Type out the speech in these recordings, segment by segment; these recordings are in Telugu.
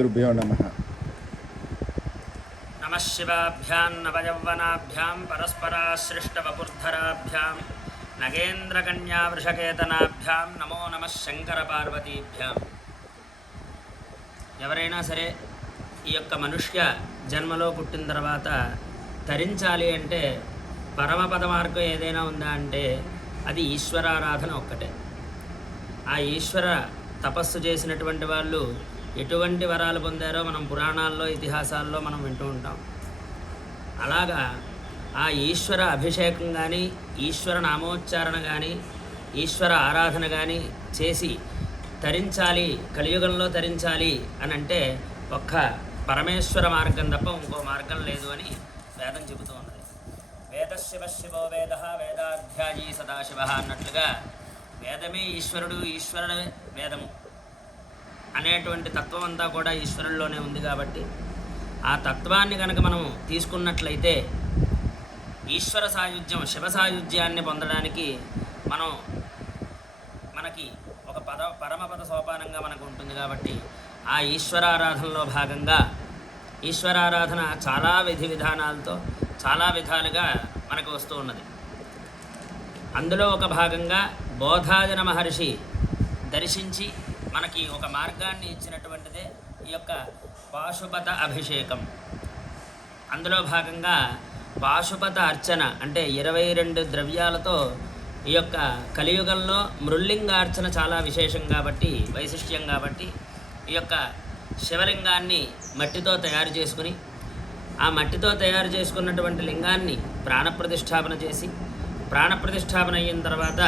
गुरुभ्यो नमः। नमः शिवाभ्यां नवयौवनाभ्यां परस्पराश्लिष्टवपुर्धराभ्यां नगेन्द्रकन्यावृषकेतनाभ्यां नमो नमः शंकरपार्वतीभ्यां। ఎవరైనా సరే ఈ యొక్క మనుష్య జన్మలో పుట్టిన తర్వాత తరించాలి అంటే పరమపద మార్గం ఏదైనా ఉందా అంటే అది ఈశ్వరారాధన ఒక్కటే. ఆ ఈశ్వర తపస్సు చేసినటువంటి వాళ్ళు ఎటువంటి వరాలు పొందారో మనం పురాణాల్లో ఇతిహాసాల్లో మనం వింటూ ఉంటాం. అలాగా ఆ ఈశ్వర అభిషేకం కానీ ఈశ్వర నామోచ్చారణ కానీ ఈశ్వర ఆరాధన కానీ చేసి తరించాలి, కలియుగంలో తరించాలి అని అంటే ఒక్క పరమేశ్వర మార్గం తప్ప ఇంకో మార్గం లేదు అని వేదం చెబుతూ ఉన్నది. వేద శివ శివో వేద వేదాధ్యాయీ సదాశివ అన్నట్లుగా వేదమే ఈశ్వరుడు, ఈశ్వరుడే వేదము అనేటువంటి తత్వం అంతా కూడా ఈశ్వరుల్లోనే ఉంది. కాబట్టి ఆ తత్వాన్ని కనుక మనం తీసుకున్నట్లయితే ఈశ్వర సాయుధ్యం, శివ సాయుధ్యాన్ని పొందడానికి మనకి ఒక పరమపద సోపానంగా మనకు ఉంటుంది. కాబట్టి ఆ ఈశ్వరారాధనలో భాగంగా ఈశ్వరారాధన చాలా విధి విధానాలతో చాలా విధాలుగా మనకు వస్తూ ఉన్నది. అందులో ఒక భాగంగా బోధాయన మహర్షి దర్శించి మనకి ఒక మార్గాన్ని ఇచ్చినటువంటిదే ఈ యొక్క పాశుపత అభిషేకం. అందులో భాగంగా పాశుపత అర్చన అంటే 22 ద్రవ్యాలతో ఈ యొక్క కలియుగంలో మృల్లింగార్చన చాలా విశేషం కాబట్టి, వైశిష్ట్యం కాబట్టి ఈ యొక్క శివలింగాన్ని మట్టితో తయారు చేసుకుని ఆ మట్టితో తయారు చేసుకున్నటువంటి లింగాన్ని ప్రాణప్రతిష్ఠాపన చేసి, ప్రాణప్రతిష్ఠాపన అయిన తర్వాత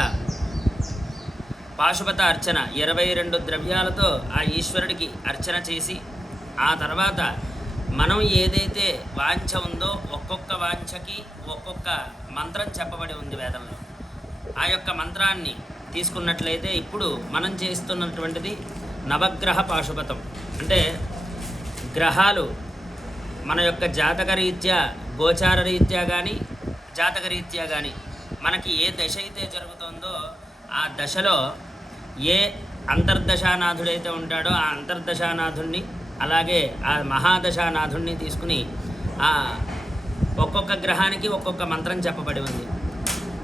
పాశుపత అర్చన 22 ద్రవ్యాలతో ఆ ఈశ్వరుడికి అర్చన చేసి, ఆ తర్వాత మనం ఏదైతే వాంఛ ఉందో ఒక్కొక్క వాంఛకి ఒక్కొక్క మంత్రం చెప్పబడి ఉంది వేదంలో. ఆ యొక్క మంత్రాన్ని తీసుకున్నట్లయితే ఇప్పుడు మనం చేస్తున్నటువంటిది నవగ్రహ పాశుపతం. అంటే గ్రహాలు మన యొక్క జాతకరీత్యా, గోచార రీత్యా కానీ జాతకరీత్యా కానీ మనకి ఏ దశ అయితే జరుగుతుందో ఆ దశలో ఏ అంతర్దశానాథుడైతే ఉంటాడో ఆ అంతర్దశానాథుణ్ణి, అలాగే ఆ మహాదశానాథుణ్ణి తీసుకుని ఆ ఒక్కొక్క గ్రహానికి ఒక్కొక్క మంత్రం చెప్పబడి ఉంది.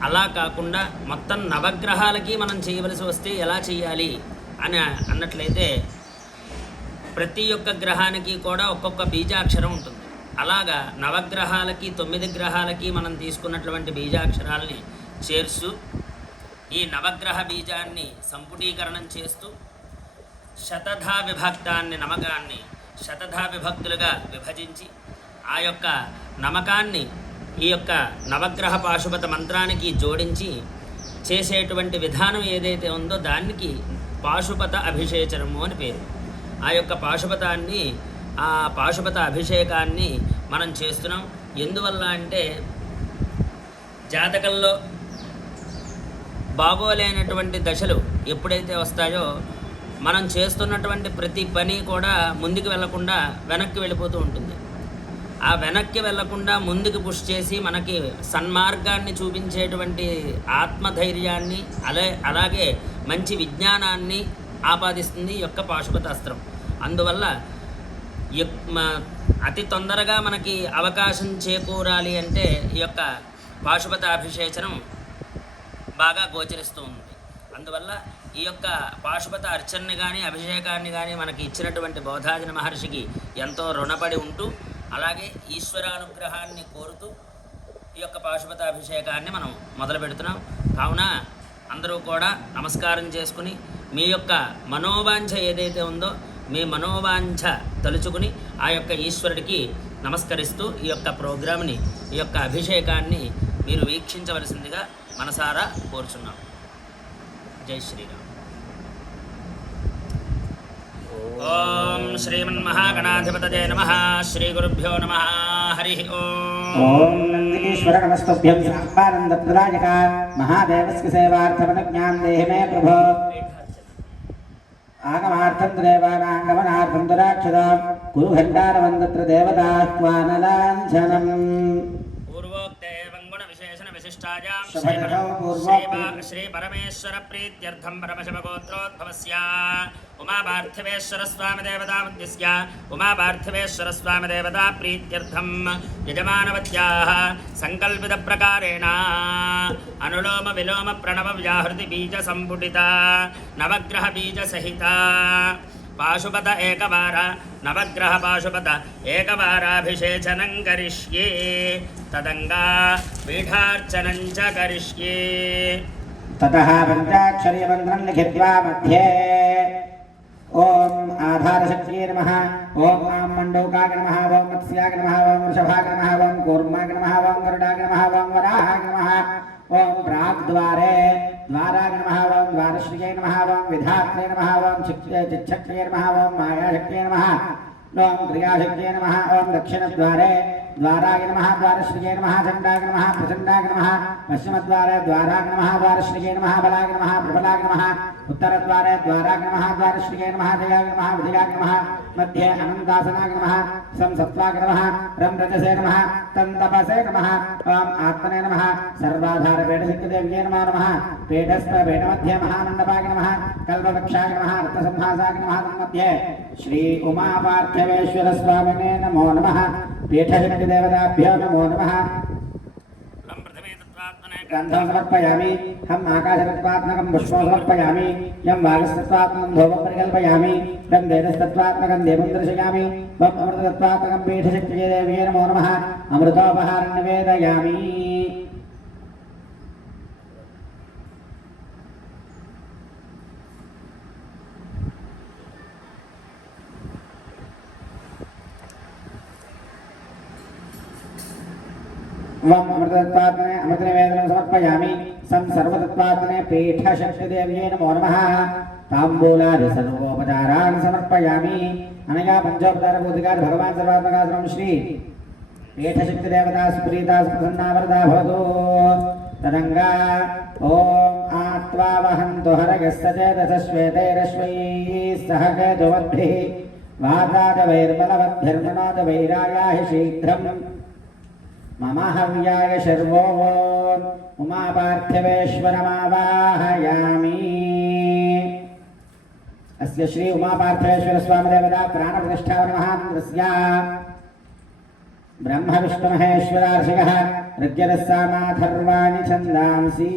అలా కాకుండా మొత్తం నవగ్రహాలకి మనం చేయవలసి వస్తే ఎలా చేయాలి అని అన్నట్లయితే ప్రతి ఒక్క గ్రహానికి కూడా ఒక్కొక్క బీజాక్షరం ఉంటుంది. అలాగా నవగ్రహాలకి 9 గ్రహాలకి మనం తీసుకున్నటువంటి బీజాక్షరాలని చేర్చు ఈ నవగ్రహ బీజాన్ని సంపుటీకరణం చేస్తూ శతధా విభక్తాన్ని, నమకాన్ని శతధా విభక్తులుగా విభజించి ఆ యొక్క నమకాన్ని ఈ యొక్క నవగ్రహ పాశుపత మంత్రానికి జోడించి చేసేటువంటి విధానం ఏదైతే ఉందో దానికి పాశుపత అభిషేచనము అని పేరు. ఆ యొక్క పాశుపతాన్ని, ఆ పాశుపత అభిషేకాన్ని మనం చేస్తున్నాం. ఎందువల్ల అంటే జాతకంలో బాగోలేనటువంటి దశలు ఎప్పుడైతే వస్తాయో మనం చేస్తున్నటువంటి ప్రతి పని కూడా ముందుకు వెళ్లకుండా వెనక్కి వెళ్ళిపోతూ ఉంటుంది. ఆ వెనక్కి వెళ్లకుండా ముందుకు పుష్ చేసి మనకి సన్మార్గాన్ని చూపించేటువంటి ఆత్మధైర్యాన్ని అలాగే మంచి విజ్ఞానాన్ని ఆపాదిస్తుంది ఈ యొక్క పాశుపత అస్త్రం. అందువల్ల అతి తొందరగా మనకి అవకాశం చేకూరాలి అంటే ఈ యొక్క పాశుపత అభిషేచనం బాగా గోచరిస్తూ ఉంది. అందువల్ల ఈ యొక్క పాశుపత అర్చనని కానీ అభిషేకాన్ని కానీ మనకి ఇచ్చినటువంటి బోధాయన మహర్షికి ఎంతో రుణపడి ఉంటూ, అలాగే ఈశ్వరానుగ్రహాన్ని కోరుతూ ఈ యొక్క పాశుపత అభిషేకాన్ని మనం మొదలు పెడుతున్నాం. కావున అందరూ కూడా నమస్కారం చేసుకుని మీ యొక్క మనోవాంఛ ఏదైతే ఉందో మీ మనోవాంఛ తలుచుకుని ఆ యొక్క ఈశ్వరుడికి నమస్కరిస్తూ ఈ యొక్క ప్రోగ్రామ్ని, ఈ యొక్క అభిషేకాన్ని మీరు వీక్షించవలసిందిగా మనసారా కోరుచున్నాం. జై శ్రీరామ్. ఓం శ్రీమన్మహాగణాధిపతయే నమః. శ్రీ గురుభ్యో నమః. హరి ఓం నందీశ్వర నమస్తభ్యం సాంబానందప్రదాయక మహాదేవస్య సేవార్థమనజ్ఞాం దేహి మే ప్రభో. ఆగమార్థం దేవానాగమనార్థం దురాక్షరాం కురు ఘంటారవందత్ర దేవతాహ్వానలాంఛనం. పూర్వోక్తే వంగుణ విశేషణ విశిష్ట वर्षायां श्री परमेश्वर प्रीत्यर्थं परमशिवगोत्रोद्भवस्य उमापार्थिवेश्वर स्वामी देवतामुद्दिश्य उमापार्थिवेश्वर स्वामी देवता प्रीत्यर्थं यजमानवत्याः संकल्पित प्रकारेण अनुलोम विलोम प्रणव व्याहृति बीज संपुटिता नवग्रह बीज सहिता पाशुपत एकवार नवग्रह पाशुपत एकवाराभिषेचनं करिष्ये तदंगा पीठार्चनं च करिष्ये। ततः पंचाक्षरी मंत्रं लिखित्वा मध्ये ओम आधारशक्तिये नमः, ओम आम मंडूकाय नमः, ओम मत्स्याय नमः, ओम वृषभाय नमः, ओम कूर्माय नमः, ओम गरुडाय नमः, ओम वराहाय नमः, ओम प्राग्द्वारे द्वाराय नमः, ओम द्वारश्रिये नमः, ओम विधात्रे नमः, ओम चिच्छक्रिये नमः, ओम मायाशक्तिये नमः, ओम क्रियाशक्तिये नमः, ओम दक्षिणद्वारे द्वाराय नमः, द्वारश्रिये नमः, चण्डाय नमः, प्रचण्डाय नमः, पश्चिमद्वारे द्वाराय नमः, द्वारश्रिये नमः, बलाय नमः, प्रबलाय नमः, उत्तरद्वारे द्वाराय नमः, द्वारश्रिये नमः, जयाय नमः, विजयाय नमः, मध्ये अनन्तासनाय नमः, संसत्त्वाय नमः, रम्रजसे नमः, तन्तपसे नमः, ओम आत्मने नमः, सर्वाधारपीठसिद्धिदेव्यै नमो नमः, पीठस्थपीठमध्ये महामण्डपाय नमः, कल्पवृक्षाय नमः, रत्नसंहासाय नमः, तन्मध्ये श्री उमापार्थिवेश्वर स्वामिने नमो नमः, पीठशक्तिदेवताभ्यो नमो नमः। गन्धं समर्पयामि, हम आकाशतत्त्वात्मकं पुष्पं समर्पयामि, यं वागस्तत्त्वात्मकं धूपं परिकल्पयामि, यं वेदस्तत्त्वात्मकं दीपं दर्शयामि, वं अमृततत्त्वात्मकं पीठशक्तिदेव्यै नमो नमः, अमृतोपहारं निवेदयामि। वम अमृतत्वात्मने अमृतनिवेदनं समर्पयामि, सं सर्वतत्त्वात्मने पीठशक्तिदेव्यै नमो नमः, ताम्बूलादि सर्वोपचारान् समर्पयामि। अनया पंचोपचारभूतिकात् भगवान् सर्वात्मकाश्रमं श्री पीठशक्तिदेवता सुप्रीता सुप्रसन्ना वरदा भवतु। तदङ्गा ओम आत्वा वहन्तु हरगस्य चेतसः श्वेतैरश्वैः सह केतुवद्भिः वातादवैर्बलवद्भिर्मनोदवैरायाहि शीघ्रम् मम हव्याय शर्वो उमापार्थिवेश्वरमावाहयामि। अस्य श्री उमापार्थिवेश्वर स्वामी देवता प्राणप्रतिष्ठापनमहामन्त्रस्य ब्रह्म विष्णुमहेश्वरार्षिकः ऋग्यरस्सामाथर्वाणि छन्दांसि।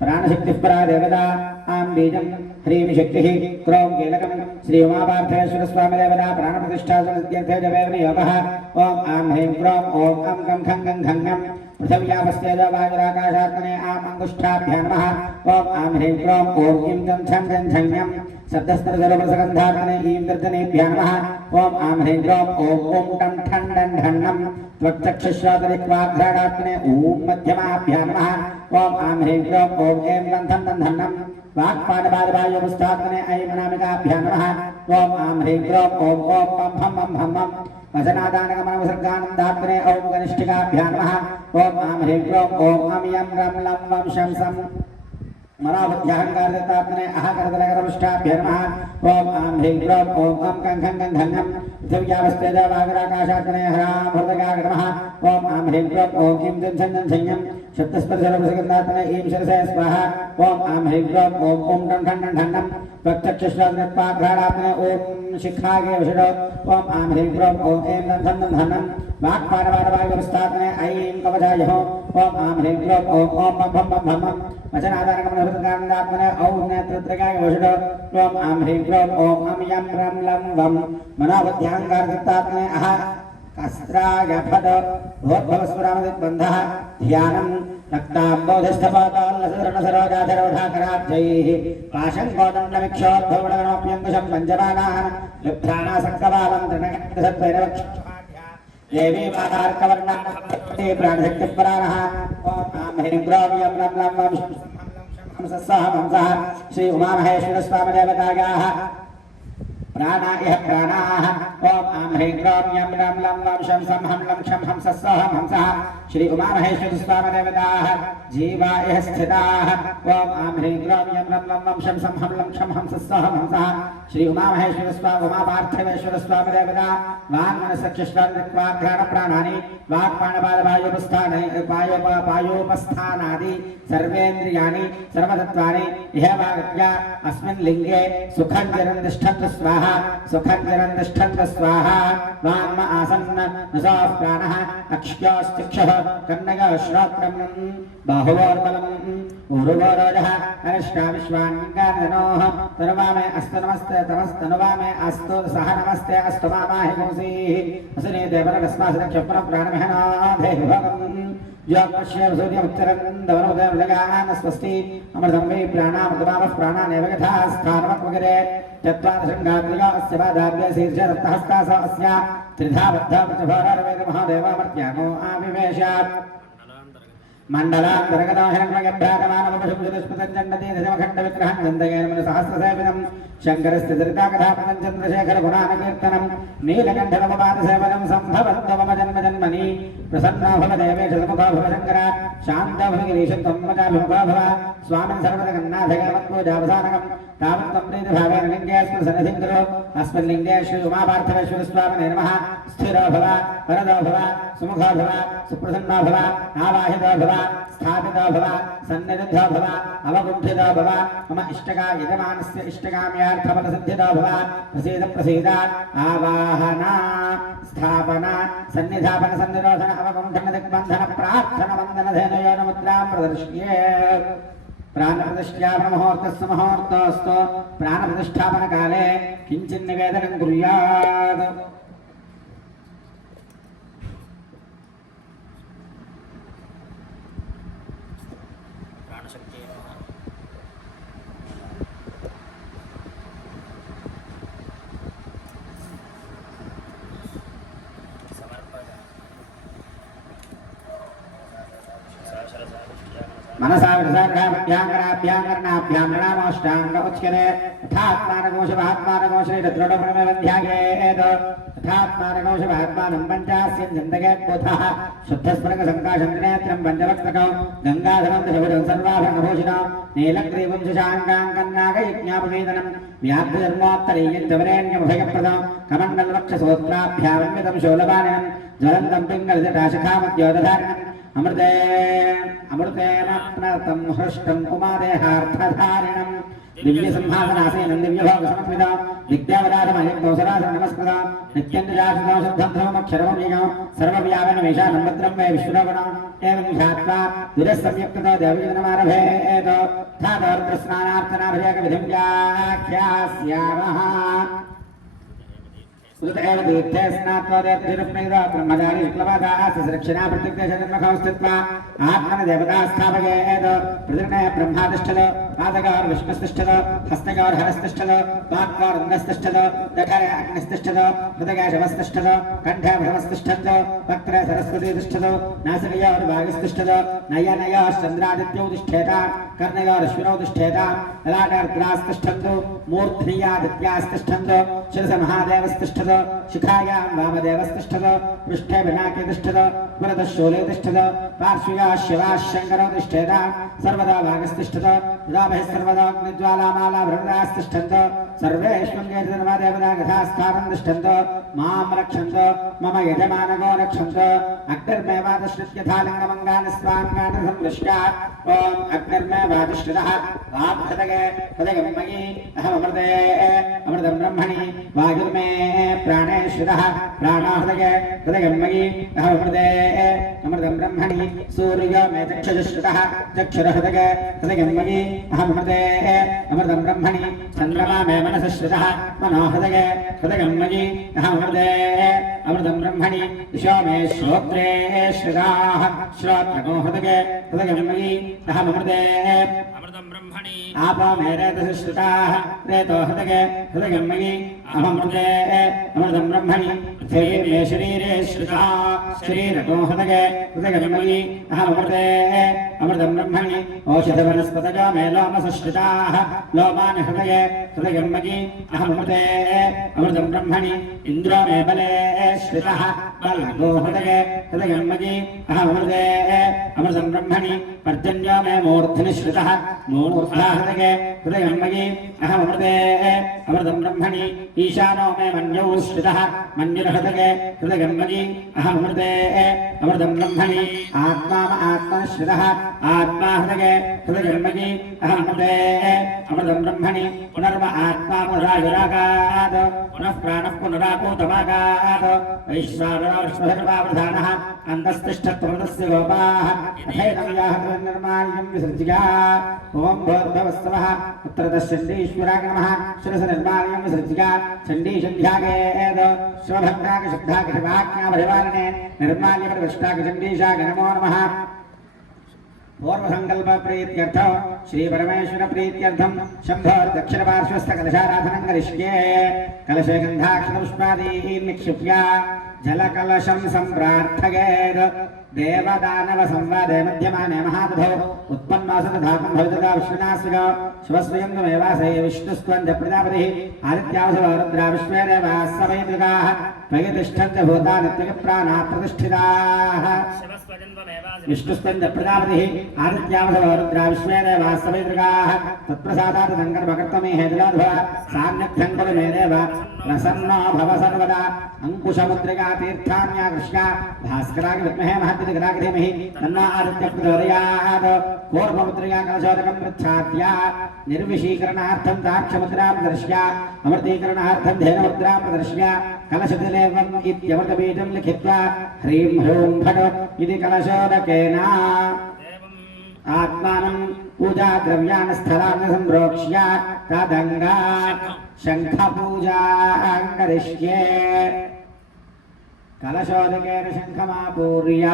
प्राणशक्तिः परा देवता आं बीजं ह्रीं शक्तिः क्रों कीलकं श्री उमापार्थिवेश्वर स्वामी देवता प्राणप्रतिष्ठापनस्य जवेन योगः। ओम आं ह्रीं क्रों ओम अं गं खं गं घं गं पृथिव्यापस्तेज वायुराकाशात्मने आम् अङ्गुष्ठाभ्यां नमः। ओम आं ह्रीं क्रों ओम ईं गं छं गं झं गं शब्दस्तरजलप्रसगन्धात्मने ईं तर्जनेभ्यः नमः। ओम आं ह्रीं क्रों ओम ॐ टं ठं डं ढन्नं त्वक्चक्षुश्रोतरिक्वाघ्राणात्मने ॐ मध्यमाभ्यां नमः। ओम आं ह्रीं क्रों ओम ऐं गं धं दं धन्नं वाक्पादपादवायुपुस्तात्मने ऐं अनामिकाभ्यां नमः। ओम आं ह्रीं क्रों ओम ॐ पं भं भं भं भं वचनादानगमनविसर्गानन्दात्मने ॐ कनिष्ठिकाभ्यां नमः। ओम आं ह्रीं क्रों ओम अं यं रं लं वं शं सं मनोबुद्ध्यहङ्कारदत्तात्मने अहकरदलकरमुष्टाभ्यां नमः। ओम आं ह्रीं क्रों ओम अं कं खं गं घं गं पृथिव्यापस्तेज वायुराकाशात्मने हरां भृतगाय नमः। ओम आं ह्रीं क्रों ओम ईं जं छं जं झं शब्दस्पर्शरप्रसगन्धात्मने ईं शिरसे स्वाहा। ओम आं ह्रीं क्रों ओम ॐ टं ठं डं ढन्नं त्वक्चक्षुश्रोतरिक्वाघ्राणात्मने ॐ शिखाय वषडो। ओम आं ह्रीं क्रों ओम ऐं गं धं दं धन्नं वाक्पादपादवायुपुस्तात्मने ऐं कवचायः। ओम आं ह्रीं क्रों ओम ॐ पं भं भं भं भं वचनादानगमनविसर्गानन्दात्मने ॐ नेत्रत्रयाय वषडो। ओम आं ह्रीं क्रों ओम अं यं रं लं वं मनोबुद्ध्यहङ्कारदत्तात्मने अह अस्त्राय फद भोद्भवस्वरामदिग्बन्धः ध्यानं रक्ताम्बोधिस्थपाताल्लसरणसरोजाधरोधाकराब्जैः पाशं कोदण्डमिक्षोद्भवणगणोऽप्यङ्कुशं पञ्चबाणान् लुब्धानासक्तबालं तृणगसद्वैरवक्षमाढ्या देवी वातार्कवर्णा प्राणशक्तिपराणः। ओम आं ह्रीं क्रों यं लं लं वं हंसः हंसः श्री उमामहेश्वरस्वामी देवतायाः प्राणाय प्राणाः। ओम आं ह्रीं क्रों यं लं लं वं शं सं हं लं क्षं हंसः हंसः श्री उमामहेश्वर स्वामी देवताः जीवाय स्थिताः ओम आं ह्रीं ग्रौं यं लं लं वं शं सं हं लं क्षं हं सः हंसः श्री उमामहेश्वर स्वामी उमापार्थिवेश्वर स्वामी देवता वाङ्मनसचक्षुष्टाग्राण प्राणानि वाक्पाणपादवायोपस्थाने पायोपस्थानादि सर्वेन्द्रियाणि सर्वतत्त्वानि इह वागत्या अस्मिन् लिङ्गे सुखं तिष्ठन्तु स्वाहा सुखं तिष्ठन्तु स्वाहा वाङ्म आसन्न नसः प्राणः अक्ष्योश्चक्षुः कन्नगः श्रोत्रम् बाहुवोर्बलम् ऊरुवोरोजः अरिष्टा विश्वान्गानोः तनुवामे अस्तु नमस्ते तमस्तनुवामे अस्तु सह नमस्ते अस्तु मामाहि पुंसीः असुरे देवरस्मासुरक्षपुरं प्राणमिहनाधेहि भवम् योगपश्य सूर्यमुच्चरन्दवनोदयमृगान् स्वस्ति अमृतं वै प्राणामृतमावः प्राणानेव यथा स्थानमग्रे चत्वादशृङ्गाग्र्योऽस्य पादाभ्य शीर्षदत्तहस्तास अस्य त्रिधा बद्धमहादेवमर्त्यागो आविवेश मंडलांतर्गतो हिरण्मयभ्रातमानवपशुपतिस्मृतञ्जन्मतीदशमखण्डविग्रहं गन्धयेन सहस्रसेविनं शङ्करस्थितिरिताकथापदं चन्द्रशेखरगुणानकीर्तनं नीलकण्ठनवपादसेवनं सम्भवन्तो मम जन्मजन्मनि प्रसन्नो भव देवेश मुखो भव शङ्कर शान्तो भव गिरीशत्वं मजाभिमुखो भव स्वामिन् सर्वदगन्नाथगवत्पूजावसानकं तावत्त्वं प्रीतिभावेन लिङ्गेऽस्मिन् सन्निधिं कुरु अस्मिन् लिङ्गे श्री उमापार्थिवेश्वर स्वामिने नमः स्थिरो भव वरदो भव सुमुखो भव सुप्रसन्नो भव आवाहितो भव स्थापितो भव सन्निरुद्धो भव अवगुण्ठितो भव मम इष्टका यजमानस्य इष्टकाम्यार्थफलसिद्धितो भव प्रसीद प्रसीद आवाहना स्थापना सन्निधापन सन्निरोधन अवगुण्ठन दिग्बन्धन प्रार्थन वन्दन धेनुयोनमुद्रां प्रदर्श्ये प्राणप्रतिष्ठापनमुहूर्तस्य मुहूर्तोऽस्तु प्राणप्रतिष्ठापनकाले किञ्चिन्निवेदनं कुर्यात् मनसा विदसाभ्याङ्कराभ्याङ्करणाभ्यां प्रणामोष्टाङ्ग उच्यते तथात्मानकोशभात्मानकोशनिरद्रोढप्रमेवध्यायेत् तथात्मानकोशभात्मानं पञ्चास्यं चिन्तयेत् बोधः शुद्धस्फुरकसङ्काशङ्कनेत्रं पञ्चवक्त्रकौ गङ्गाधरं दशभुजं सर्वाभरणभूषिणं नीलग्रीवं शशाङ्काङ्कन्नागयज्ञापवेदनं व्याघ्रधर्मोत्तरीयञ्चवरेण्यमभयप्रदं कमण्डलवक्षसोत्राभ्यामन्वितं शोलपानिनं ज्वलन्तं पिङ्गलजटाशखामद्योदधारिणम् अमृते अमृतेनाप्नतं हृष्टं उमादेहार्थधारिणं दिव्यसिंहासनासीनं दिव्यभोगसमस्मितं दिग्देवदासमहिग्दोसरासनं नमस्कृतं नित्यन्तजासितं शुद्धमक्षरमव्ययं सर्वव्यापनमेषानं भद्रं वै विश्वगुणम् एवं ध्यात्वा दुरसंयुक्ततो देवयजनमारभेत थातोर्द्रस्नानार्थनाभिषेकविधिं व्याख्यास्यामः सुतएव तीर्थे स्नात्वोदयतिरुप्नेद ब्रह्मचारी शुक्लपादास्य सुरक्षिणा प्रत्यक्षजन्मखौ स्थित्वा आत्मनदेवता स्थापयेत् प्रतिर्णय ब्रह्मातिष्ठत पादगौर् विष्णुस्तिष्ठत हस्तगौर् हरस्तिष्ठत वाक्गौर् जठरे अग्निस्तिष्ठत हृदये शवस्तिष्ठत कण्ठे भ्रमस्तिष्ठत वक्त्रे सरस्वती तिष्ठत नासिकयोर् वायुस्तिष्ठत नयनयोश्चन्द्रादित्यौ तिष्ठेत कर्णयोरश्विनौ तिष्ठेत ललाटर्द्रास्तिष्ठन्तु मूर्ध्न्यादित्यास्तिष्ठन्तु शिरसि महादेवस्तिष्ठत शिखायां वामदेवस्तिष्ठत पृष्ठे विनाके तिष्ठत पुरतः शूले तिष्ठत पार्श्वया शिवाः शङ्करो तिष्ठेत सर्वदा वागस्तिष्ठत रामः सर्वदा अग्निज्वालामालाभृतास्तिष्ठन्त सर्वेष्वङ्गेतर्मदेवता यथास्थानं तिष्ठन्त मां रक्षन्त मम यजमानगो रक्षन्त अग्निर्मेवातिष्ठित्यथालिङ्गमङ्गानि स्वाङ्गानि संदृश्य ॐ अग्निर्मेवातिष्ठितः वाग्हृदये हृदयं मयि अहममृते अमृतं ब्रह्मणि वायुर्मे प्राणेश्वरः प्राणहृदये हृदयं मयि अहममृते अमृतं ब्रह्मणि सूर्यो मे चक्षुश्रुतः चक्षुरहृदये हृदयं मयि अहममृते अमृतं ब्रह्मणि चन्द्रमा मे मनसश्रुतः मनोहृदये हृदयं मयि अहममृते अमृतं ब्रह्मणि दिशो मे श्रोत्रे श्रुताः श्रोत्रको हृदये हृदयं मयि अहममृते अमृतं ब्रह्मणि आपो मे रेतसि श्रुताः रेतो हृदगे हृदयं मयि अहमृते अमृतं ब्रह्मणि पृथिवी मे शरीरे श्रुता शरीरतो हृदगे हृदयं मयि अहमृते अमृतं ब्रह्मणि औषधवनस्पतयो मे लोमसश्रुताः लोमानि हृदये हृदयं मयि अहमृते अमृतं ब्रह्मणि इन्द्रो मे बले श्रितः बलगो हृदये हृदयं मयि अहमृते अमृतं ब्रह्मणि पर्जन्यो मे मूर्ध्नि श्रितः मूर्धा हृदये हृदयं मयि अहमृते अमृतं ब्रह्मणि ईशानो मे मन्यौ श्रितः मन्युर्हृदये हृदयं मयि अहमृते अमृतं ब्रह्मणि आत्मा आत्मश्रितः आत्मा हृदये हृदयं मयि अहमृते अमृतं ब्रह्मणि पुनर्व आत्मा पुनरायुरागात् पुनः प्राणः पुनरापूतमागात् वैश्वानरविश्वधर्मावधानः अन्तस्तिष्ठत्वमृतस्य गोपाः अथैतव्याः निर्माल्यं विसृज्य ॐ भूर्भुवस्सवः उत्तरतश्चण्डीश्वराय नमः शिरसि निर्माल्यं विसृज्य चण्डीशन्ध्यागेद शिवभक्ताकशब्दाकशिवाज्ञापरिपालने निर्माल्यपरिविष्टाकचण्डीशाय नमो नमः पूर्वसंकल्प प्रीत्यर्थं श्री परमेश्वर प्रीत्यर्थं शंभोर दक्षिण पार्श्वस्थ कलशाराधनं करिष्ये कलशे गन्धाक्षरपुष्पादीन् निक्षिप्य जलकलशं सम्प्रार्थयेत् देवदानव संवादे मध्यमाने महादधौ उत्पन्नासनधातं भवितदा विश्वनास्विक शिवस्वयंमेवासै विष्णुस्त्वं च प्रजापतिः आदित्यावसव रुद्रा विश्वे देवाः सवैतृकाः त्वयि तिष्ठन्ति भूतानित्यप्राणाः प्रतिष्ठिताः विष्णुस्त्वं च प्रजापतिः आदित्यावसव रुद्रा विश्वे देवाः सवैतृकाः तत्प्रसादात् संकल्पकर्तमे हेतुलाध्वः सान्निध्यं कुरु मे देव प्रसन्नो भव सर्वदा अंकुशमुद्रिका तीर्थान्याकृष्य भास्कराय विद्महे महद्विजगदाय धीमहि तन्नो आदित्यः प्रचोदयात् पूर्वमुद्रिका कलशोदकं प्रच्छाद्य निर्विशीकरणार्थं दाक्षमुद्रां प्रदर्श्य अमृतीकरणार्थं धेनुमुद्रां प्रदर्श्य कलशतिलेवम् इत्यमृतबीजं लिखित्वा ह्रीं ह्रूं फट् इति कलशोदकेन आत्मानं पूजाद्रव्याणि स्थलानि सम्प्रोक्ष्य तदङ्गा शङ्खपूजां करिष्ये कलशोदकेन शङ्खमापूर्य